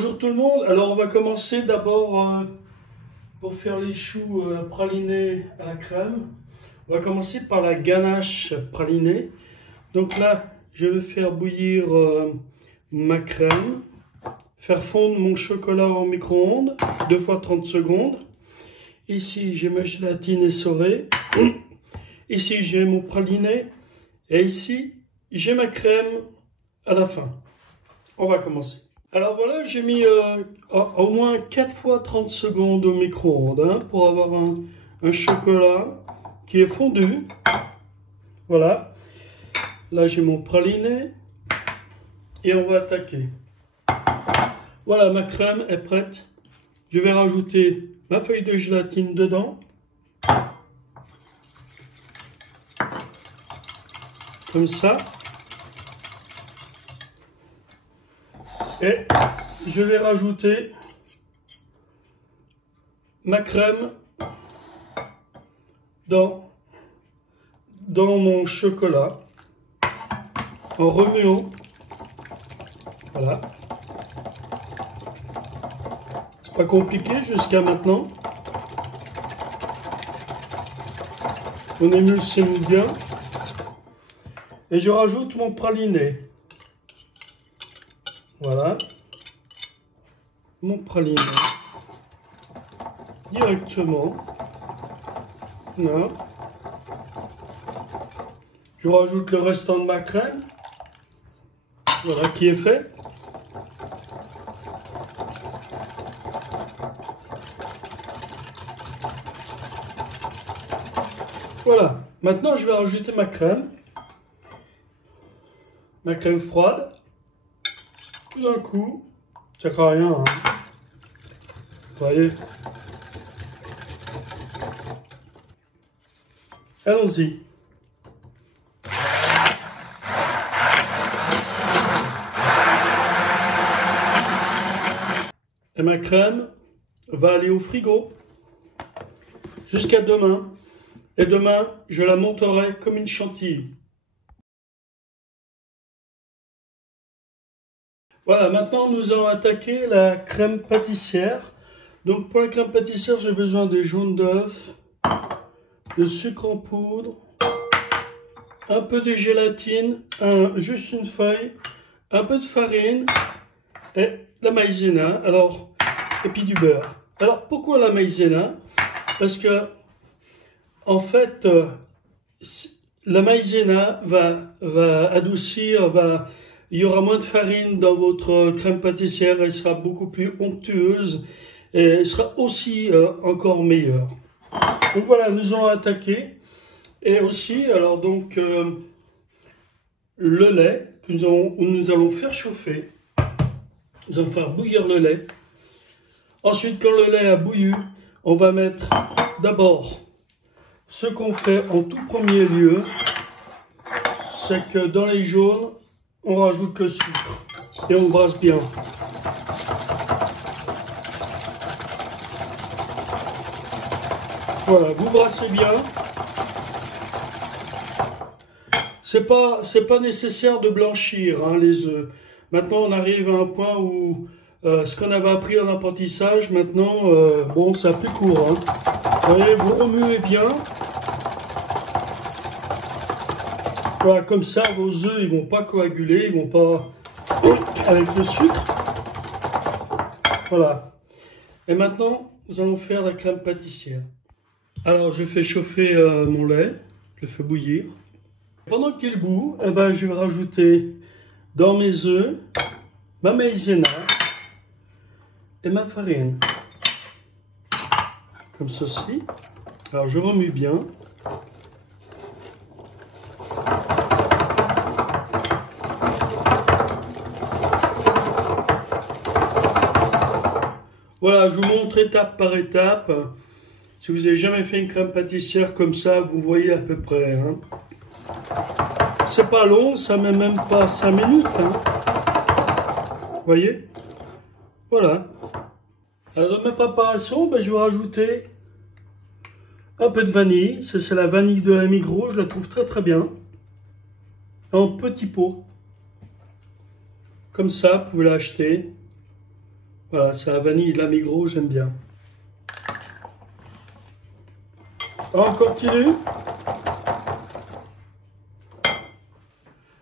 Bonjour tout le monde, alors on va commencer d'abord pour faire les choux pralinés à la crème. On va commencer par la ganache pralinée. Donc là, je vais faire bouillir ma crème, faire fondre mon chocolat au micro-ondes, 2 fois 30 secondes. Ici, j'ai ma gélatine essorée. Ici, j'ai mon praliné. Et ici, j'ai ma crème à la fin. On va commencer. Alors voilà, j'ai mis au moins 4 fois 30 secondes au micro-ondes pour avoir un chocolat qui est fondu. Voilà. Là, j'ai mon praliné et on va attaquer. Voilà, ma crème est prête. Je vais rajouter ma feuille de gélatine dedans. Comme ça. Et je vais rajouter ma crème dans mon chocolat en remuant. Voilà. C'est pas compliqué jusqu'à maintenant. On émulsionne bien. Et je rajoute mon praliné. Voilà, mon praliné, directement, là. Je rajoute le restant de ma crème, voilà, qui est fait. Voilà, maintenant je vais rajouter ma crème froide. Tout d'un coup, ça ne sert à rien. Vous voyez. Allons-y. Et ma crème va aller au frigo jusqu'à demain. Et demain, je la monterai comme une chantilly. Voilà, maintenant nous allons attaquer la crème pâtissière. Donc pour la crème pâtissière, j'ai besoin de jaune d'œuf, de sucre en poudre, un peu de gélatine, juste une feuille, un peu de farine et la maïzena. Alors, et puis du beurre. Alors pourquoi la maïzena? Parce que en fait, la maïzena va adoucir, il y aura moins de farine dans votre crème pâtissière, elle sera beaucoup plus onctueuse et elle sera aussi encore meilleure. Donc voilà, nous allons attaquer. Et aussi, alors donc, le lait que nous allons faire chauffer. Nous allons faire bouillir le lait. Ensuite, quand le lait a bouilli, on va mettre d'abord ce qu'on fait en tout premier lieu, c'est que dans les jaunes, on rajoute le sucre et on brasse bien. Voilà, vous brassez bien. C'est pas nécessaire de blanchir les œufs. Maintenant, on arrive à un point où ce qu'on avait appris en apprentissage, maintenant, bon, c'est plus court. Vous voyez, vous remuez bien. Voilà, comme ça, vos œufs, ils vont pas coaguler, ils vont pas avec le sucre. Voilà. Et maintenant, nous allons faire la crème pâtissière. Alors, je fais chauffer mon lait, je le fais bouillir. Pendant qu'il bout, eh ben, je vais rajouter dans mes œufs ma maïzena et ma farine. Comme ceci. Alors, je remue bien. Voilà, je vous montre étape par étape. Si vous n'avez jamais fait une crème pâtissière comme ça, vous voyez à peu près. C'est pas long, ça met même pas 5 minutes. Vous voyez? Voilà. Alors dans ma préparation, je vais rajouter un peu de vanille. C'est la vanille de la Migros, je la trouve très très bien. En petits pots. Comme ça, vous pouvez l'acheter. Voilà, c'est la vanille et la Migros, j'aime bien. On continue.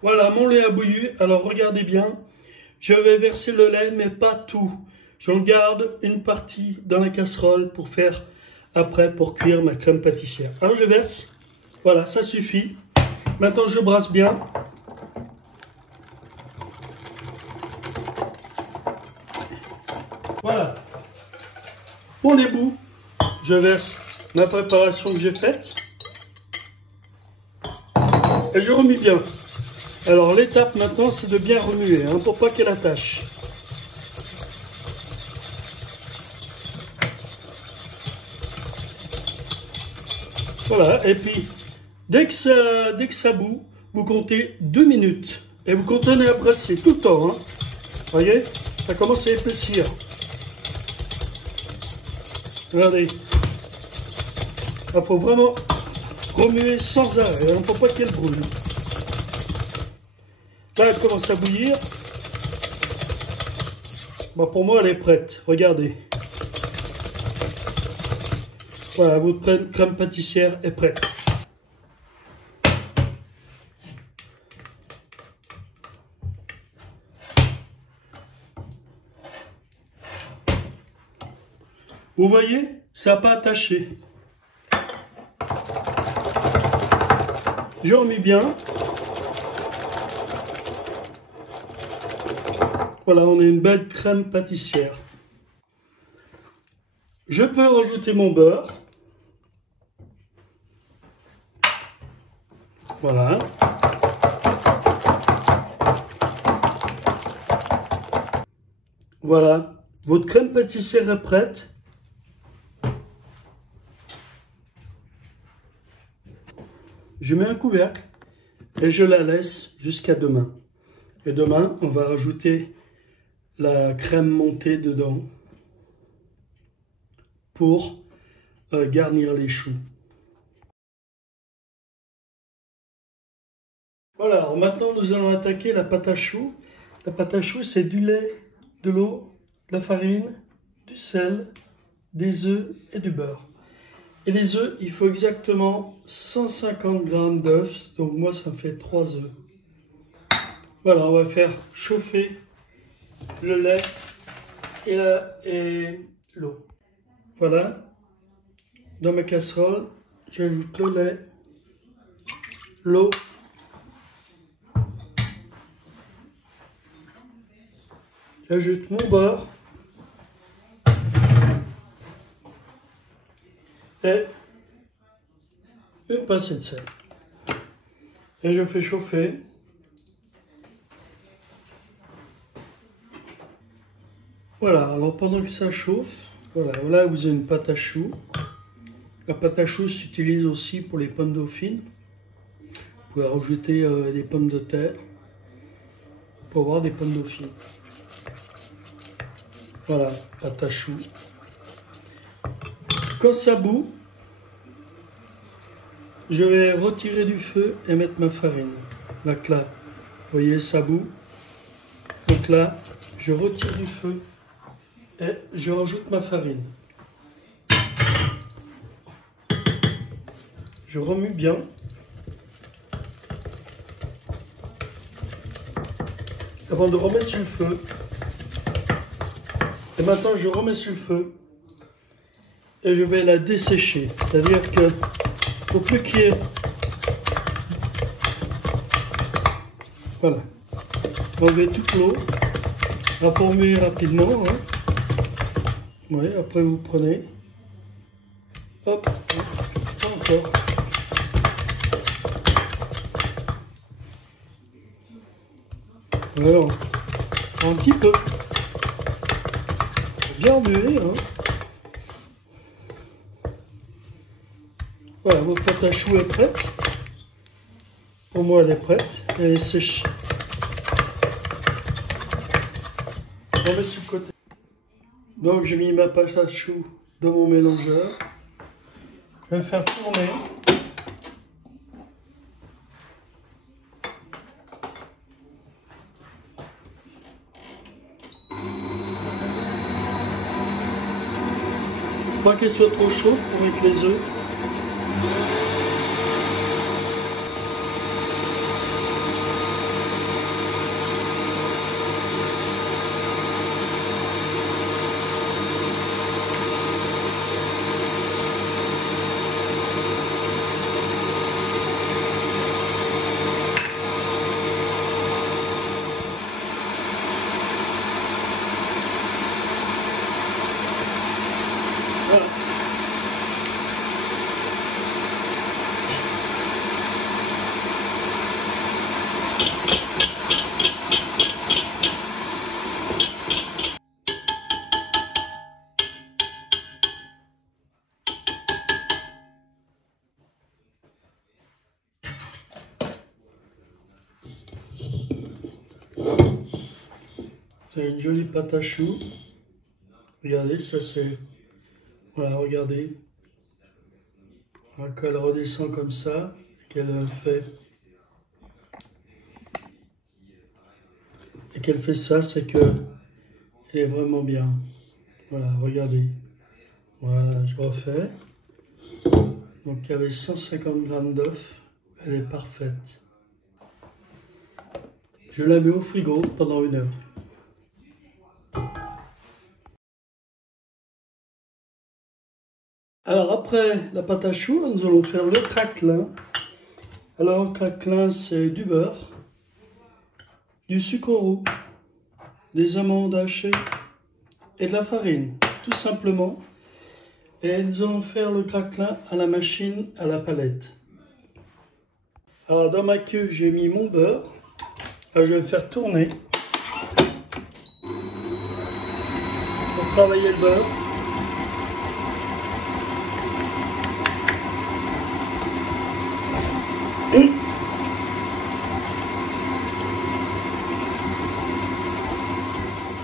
Voilà, mon lait a bouilli. Alors regardez bien. Je vais verser le lait, mais pas tout. J'en garde une partie dans la casserole pour faire après, pour cuire ma crème pâtissière. Alors je verse. Voilà, ça suffit. Maintenant je brasse bien. Voilà. Pour les bouts, je verse la préparation que j'ai faite. Et je remue bien. Alors l'étape maintenant, c'est de bien remuer, hein, pour pas qu'elle attache. Voilà, et puis dès que ça bout, vous comptez 2 minutes. Et vous continuez à brasser tout le temps. Hein. Voyez, ça commence à épaissir. Regardez. Il faut vraiment remuer sans arrêt, hein, pour pas qu'elle brûle. Là, elle commence à bouillir. Bon, pour moi, elle est prête. Regardez. Voilà, votre crème pâtissière est prête. Vous voyez, ça n'a pas attaché. Je remets bien. Voilà, on a une belle crème pâtissière. Je peux rajouter mon beurre. Voilà. Voilà, votre crème pâtissière est prête. Je mets un couvercle et je la laisse jusqu'à demain. Et demain, on va rajouter la crème montée dedans pour garnir les choux. Voilà, alors maintenant nous allons attaquer la pâte à choux. La pâte à choux, c'est du lait, de l'eau, de la farine, du sel, des œufs et du beurre. Et les œufs, il faut exactement 150 g d'œufs, donc moi ça me fait 3 œufs. Voilà, on va faire chauffer le lait et l'eau. Voilà, dans ma casserole, j'ajoute le lait, l'eau, j'ajoute mon beurre et une pincée de sel. Et je fais chauffer. Voilà, alors pendant que ça chauffe, voilà, là vous avez une pâte à choux. La pâte à choux s'utilise aussi pour les pommes dauphines. Vous pouvez rajouter des pommes de terre pour avoir des pommes dauphines. Voilà, pâte à choux. Quand ça bout, je vais retirer du feu et mettre ma farine. Donc là, vous voyez, ça bout. Donc là, je retire du feu et je rajoute ma farine. Je remue bien. Avant de remettre sur le feu. Et maintenant, je remets sur le feu. Et je vais la dessécher. C'est-à-dire que faut plus qu'il y ait... Voilà. Enlevez toute l'eau. La former rapidement. Hein. Oui, après vous prenez. Hop. Encore. Alors, un petit peu. Bien remuer, hein. Voilà, votre pâte à choux est prête. Pour moi, elle est prête. Elle est sèche. On met sur le côté. Donc, j'ai mis ma pâte à choux dans mon mélangeur. Je vais faire tourner. pas qu'elle soit trop chaude pour mettre les œufs. Voilà. C'est une jolie pâte à choux. Regardez, ça c'est... Voilà, regardez. Quand elle redescend comme ça, qu'elle fait... Et qu'elle fait ça, c'est que elle est vraiment bien. Voilà, regardez. Voilà, je refais. Donc il y avait 150 grammes d'œufs. Elle est parfaite. Je la mets au frigo pendant 1 heure. Alors après la pâte à choux, nous allons faire le craquelin. Alors le craquelin, c'est du beurre, du sucre roux, des amandes hachées et de la farine, tout simplement. Et nous allons faire le craquelin à la machine à la palette. Alors dans ma queue, j'ai mis mon beurre. Alors, je vais faire tourner pour travailler le beurre.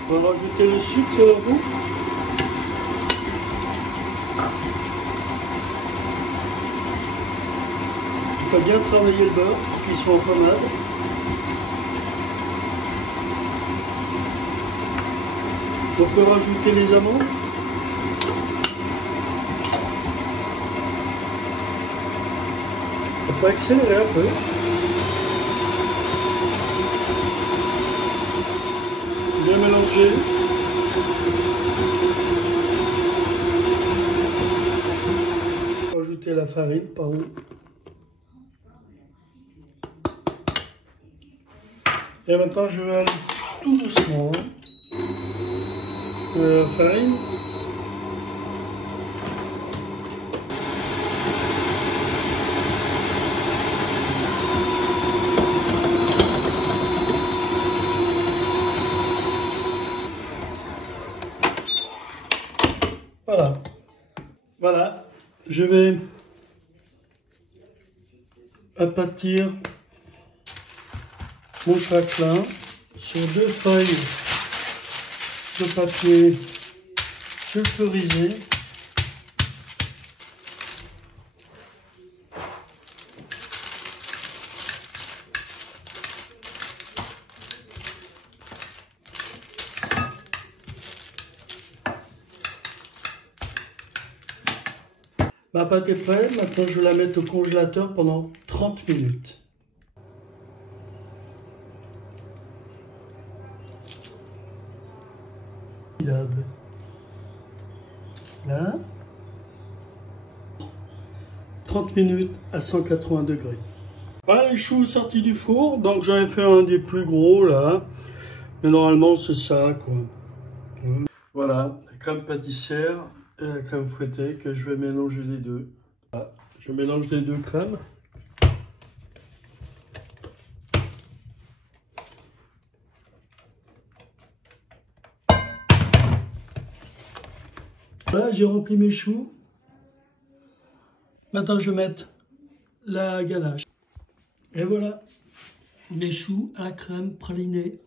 On va rajouter le sucre roux. On va bien travailler le beurre pour qu'il soit en pommade. On peut rajouter les amandes. On peut accélérer un peu. Bien mélanger. Ajouter la farine par haut. Et maintenant je vais aller tout doucement. La farine. Voilà. Voilà. Je vais aplatir mon craquelin sur 2 feuilles de papier sulfurisé. Ma pâte est prête, maintenant je vais la mettre au congélateur pendant 30 minutes. Là, 30 minutes à 180 degrés. Voilà les choux sortis du four, donc j'en ai fait un des plus gros là, mais normalement c'est ça quoi. Voilà, la crème pâtissière et la crème fouettée que je vais mélanger les deux. Voilà, je mélange les deux crèmes. Voilà, j'ai rempli mes choux. Maintenant, je vais mettre la ganache. Et voilà, les choux à la crème pralinée.